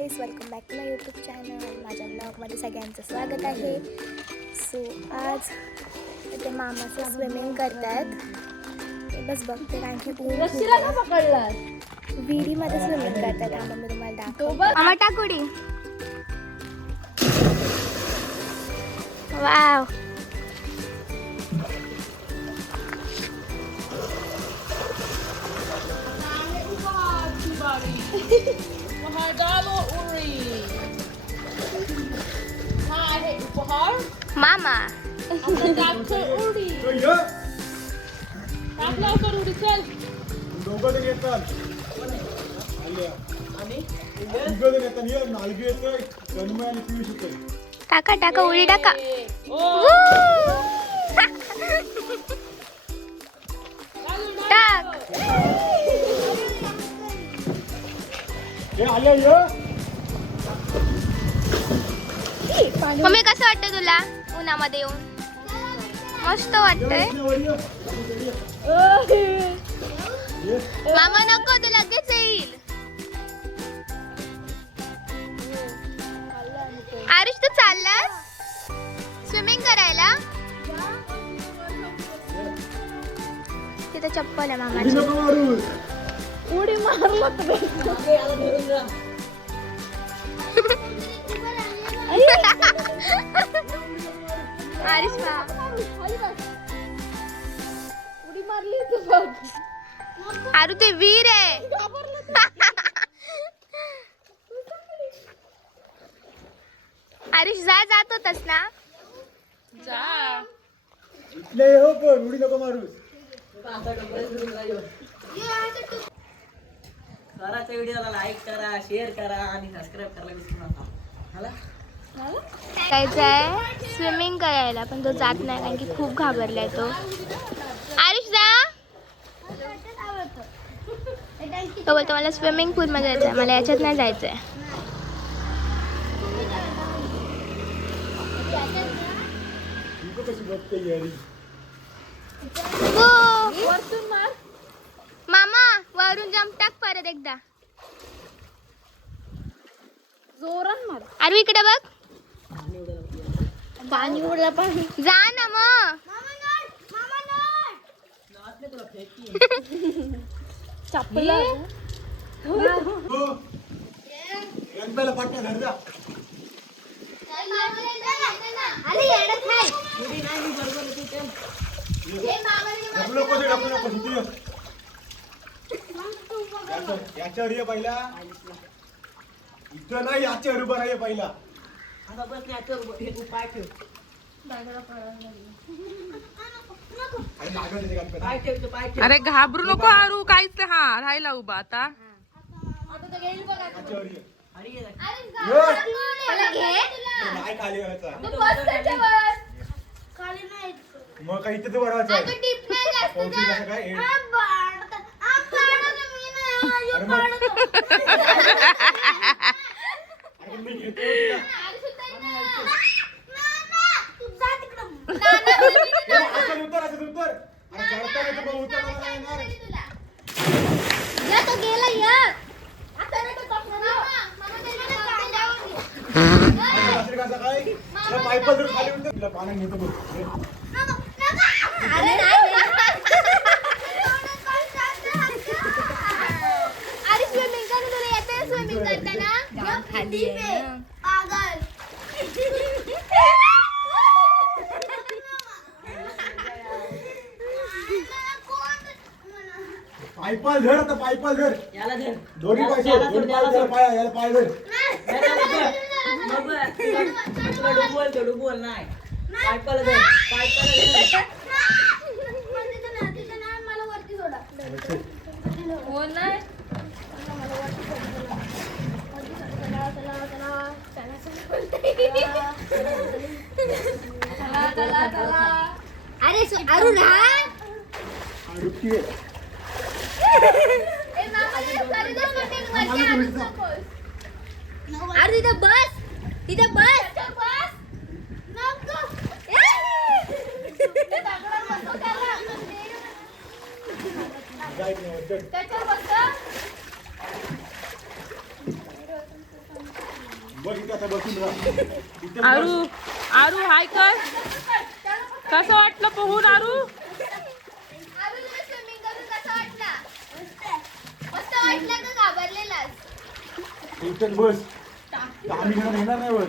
Guys welcome back to my YouTube channel माझ्या ब्लॉगमध्ये सगळ्यांचं स्वागत आहे. सो आज इथे मामाचं स्विमिंग करतायत ते बस बघते कारण की विहिरीमध्ये स्विमिंग करतात. त्यामुळे मी तुम्हाला तो दाखव आम्हा टाकुडी. वाव महागालो उरी येतोय टाका टाका उडी टाका. मम्मी कसं वाटतं तुला? उन्हामध्ये येऊन. मस्त वाटतंय. मामा नको तू लगेच येईल. आरुष तू चाललास? स्विमिंग करायला? तिथे चप्पल आहे मामाची. उडी मारलं बा उडी मारली तू बघ आरू ते वीर आहे आरुष जा जात होतास ना जा। ये हो पण उडी नको मारू। स्वराच्या व्हिडिओला लाईक करा शेअर करा आणि सबस्क्राईब करायला विसरू नका. मला जायचंय स्विमिंग करायला पण तो जात नाही कारण की खूप घाबरलाय तो. आरुष जा तो बोलतो मला स्विमिंग पूल मध्ये जायचंय मला याच्यात नाही जायचंय. मार मामा वरून जम्प टाक परत एकदा. जोरान मार. आरू इकडे बघ. पाणी उडला पाणी. जा ना मग. चपला. हो? याच्यावर ये पहिला. इथं नाही याच्यावर उभा राहा पहिला. आता बस याच्यावर हे तू पाय ठेव आणि लागत नाही गणपती पाय ठेव तू पाय ठेव. अरे घाबरू नको आरू काहीच नाही. हा राहिला उभा आता. अरे ये. नाही खाली मग काही इथं पावशी कसं काय मी घेतो तुला. हे बघ, असं उतर असं उतर अरे चढताना तर मग उतर मला नाही येणार. असं असेल का सकाळी? तुला पायपा जर खाली उतर तुला पाण्यात नेतो बघ. हे. अरे स्विमिंग कर तुला येते स्विमिंग करताना. खाली पायपाल धर आता पायपाल धर. याला धर. दोन्ही पाय सोड, याला दोन्ही सोड, पाय याला धर, सोड. पाय याला पाय धर. याला धर. मग बघ, तुला- तुला डुबवल तो डुबवल नाही. पायपाला धर पायपाला धर. हो नाही चला चला चला. अरे सु- अरू राहा हा. अरे तिथं बस. तिथं बस. आरू आरू हाय कर. कसं वाटलं पोहून आरू स्विमिंग करून कसं वाटला मस्त वाटलं का घाबरलेलास बस इथेच बस आम्ही घरात येणार नाही बस